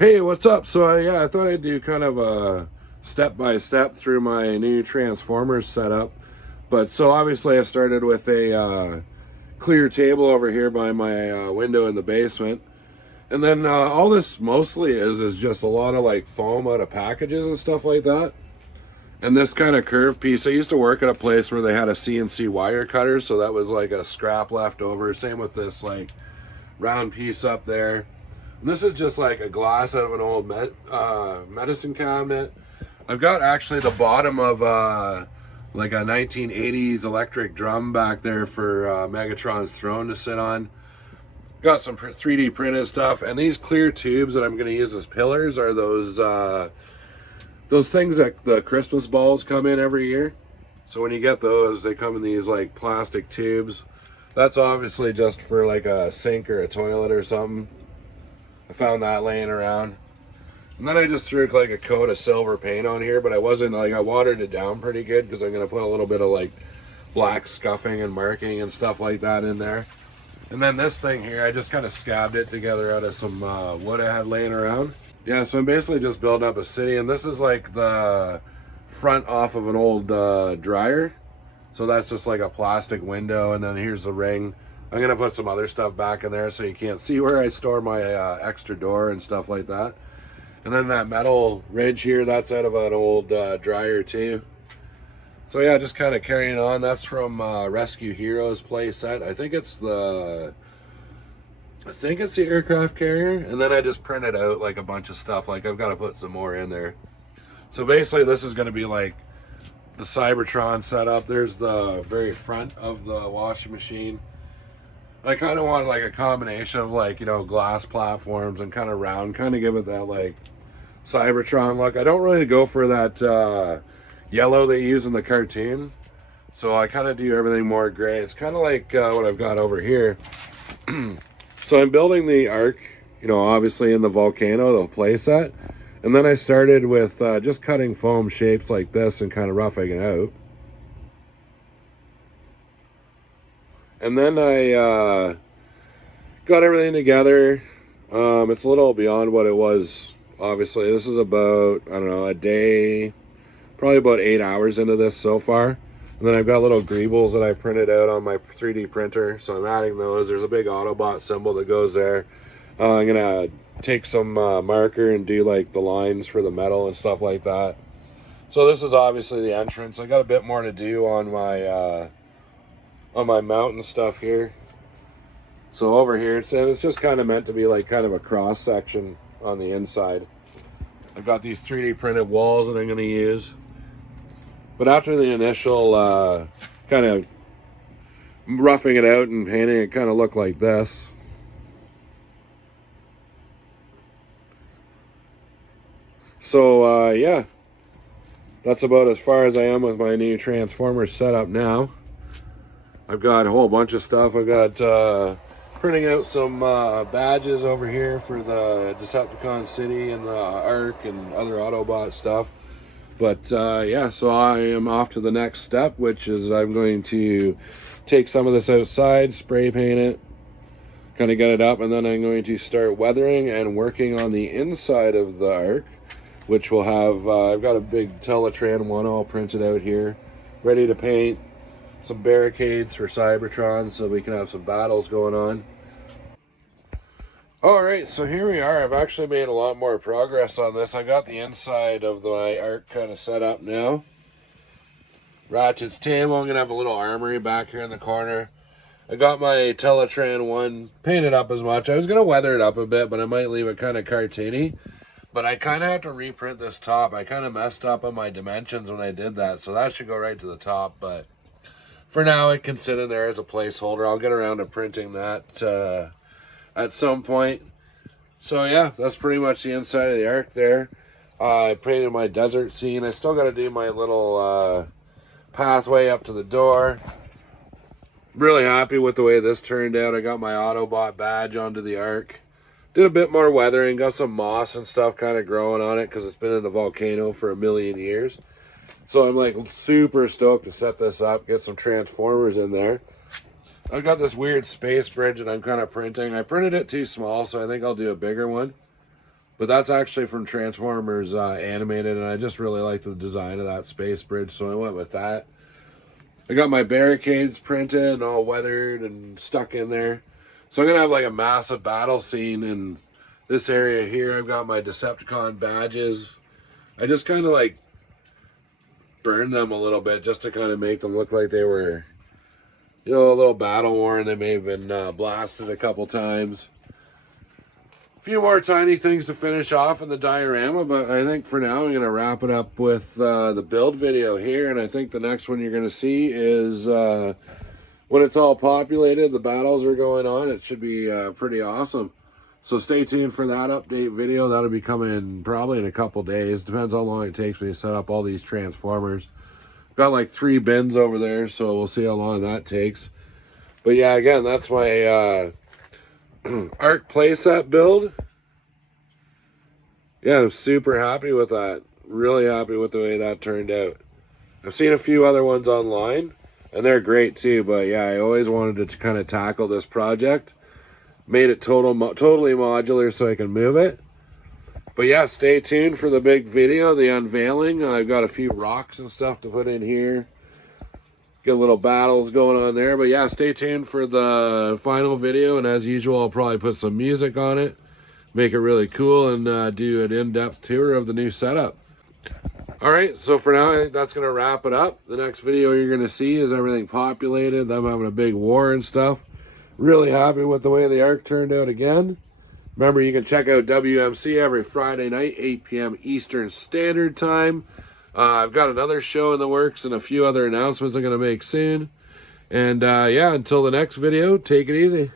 Hey, what's up? So yeah, I thought I'd do kind of a step-by-step through my new Transformers setup. But so obviously I started with a clear table over here by my window in the basement. And then all this mostly is just a lot of like foam out of packages and stuff like that. And this kind of curved piece, I used to work at a place where they had a CNC wire cutter, so that was like a scrap left over. Same with this like round piece up there. And this is just like a glass out of an old medicine cabinet. I've got actually the bottom of like a 1980s electric drum back there for Megatron's throne to sit on. Got some 3D printed stuff, and these clear tubes that I'm going to use as pillars are those things that the Christmas balls come in every year. So when you get those, they come in these like plastic tubes. That's obviously just for like a sink or a toilet or something. I found that laying around. And then I just threw like a coat of silver paint on here, but I watered it down pretty good because I'm going to put a little bit of like black scuffing and marking and stuff like that in there. And then this thing here, I just kind of scabbed it together out of some wood I had laying around. Yeah, so I'm basically just building up a city, and this is like the front off of an old dryer. So that's just like a plastic window, and then here's the ring. I'm going to put some other stuff back in there so you can't see where I store my extra door and stuff like that. And then that metal ridge here, that's out of an old dryer too. So yeah, just kind of carrying on. That's from Rescue Heroes playset. I think it's the aircraft carrier. And then I just printed out like a bunch of stuff. Like I've got to put some more in there. So basically this is going to be like the Cybertron setup. There's the very front of the washing machine. I kind of want like a combination of like, you know, glass platforms and kind of round, kind of give it that like Cybertron look. I don't really go for that yellow they use in the cartoon. So I kind of do everything more gray. It's kind of like what I've got over here. So I'm building the ARK, you know, obviously in the volcano, the playset. And then I started with just cutting foam shapes like this and kind of roughing it out. And then I got everything together. It's a little beyond what it was, obviously. This is about, I don't know, a day, probably about 8 hours into this so far. And then I've got little greebles that I printed out on my 3D printer. So I'm adding those. There's a big Autobot symbol that goes there. I'm going to take some marker and do like the lines for the metal and stuff like that. So this is obviously the entrance. I got a bit more to do on my mountain stuff here. So over here, it's just kind of meant to be like kind of a cross section on the inside. I've got these 3D printed walls that I'm going to use. But after the initial kind of roughing it out and painting it, kind of looked like this. So yeah, that's about as far as I am with my new Transformers setup now. I've got a whole bunch of stuff. I've got printing out some badges over here for the Decepticon City and the ARK and other Autobot stuff. But yeah, so I am off to the next step, which is I'm going to take some of this outside, spray paint it, kind of get it up, and then I'm going to start weathering and working on the inside of the ARK, which will have, I've got a big Teletran 1 all printed out here, ready to paint. Some barricades for Cybertron so we can have some battles going on. Alright, so here we are. I've actually made a lot more progress on this. I got the inside of my ARK kind of set up now. Ratchet's table. I'm going to have a little armory back here in the corner. I got my Teletran 1 painted up as much. I was going to weather it up a bit, but I might leave it kind of cartoony. But I kind of have to reprint this top. I kind of messed up on my dimensions when I did that, so that should go right to the top, but for now, it can sit in there as a placeholder. I'll get around to printing that at some point. So yeah, that's pretty much the inside of the ARK there. I painted my desert scene. I still got to do my little pathway up to the door. Really happy with the way this turned out. I got my Autobot badge onto the ARK. Did a bit more weathering. Got some moss and stuff kind of growing on it because it's been in the volcano for a million years. So I'm like super stoked to set this up, get some Transformers in there. I've got this weird space bridge that I'm kind of printing. I printed it too small, so I think I'll do a bigger one. But that's actually from Transformers Animated, and I just really like the design of that space bridge, so I went with that. I got my barricades printed and all weathered and stuck in there. So I'm going to have like a massive battle scene in this area here. I've got my Decepticon badges. I just kind of like burned them a little bit just to kind of make them look like they were, you know, a little battle worn. They may have been blasted a couple times. A few more tiny things to finish off in the diorama, but I think for now I'm going to wrap it up with the build video here, and I think the next one you're going to see is when it's all populated, the battles are going on. It should be pretty awesome. So stay tuned for that update video. That'll be coming probably in a couple days. Depends how long it takes me to set up all these Transformers. Got like 3 bins over there, so we'll see how long that takes. But yeah, again, that's my ARK playset build. Yeah, I'm super happy with that. Really happy with the way that turned out. I've seen a few other ones online, and they're great too. But yeah, I always wanted to kind of tackle this project. Made it totally modular so I can move it. But yeah, stay tuned for the big video, the unveiling. I've got a few rocks and stuff to put in here. Get little battles going on there. But yeah, stay tuned for the final video. And as usual, I'll probably put some music on it. Make it really cool and do an in-depth tour of the new setup. Alright, so for now, I think that's going to wrap it up. The next video you're going to see is everything populated. Them having a big war and stuff. Really happy with the way the ARK turned out again. Remember, you can check out WMC every Friday night, 8 p.m. Eastern Standard Time. I've got another show in the works and a few other announcements I'm going to make soon. And yeah, until the next video, take it easy.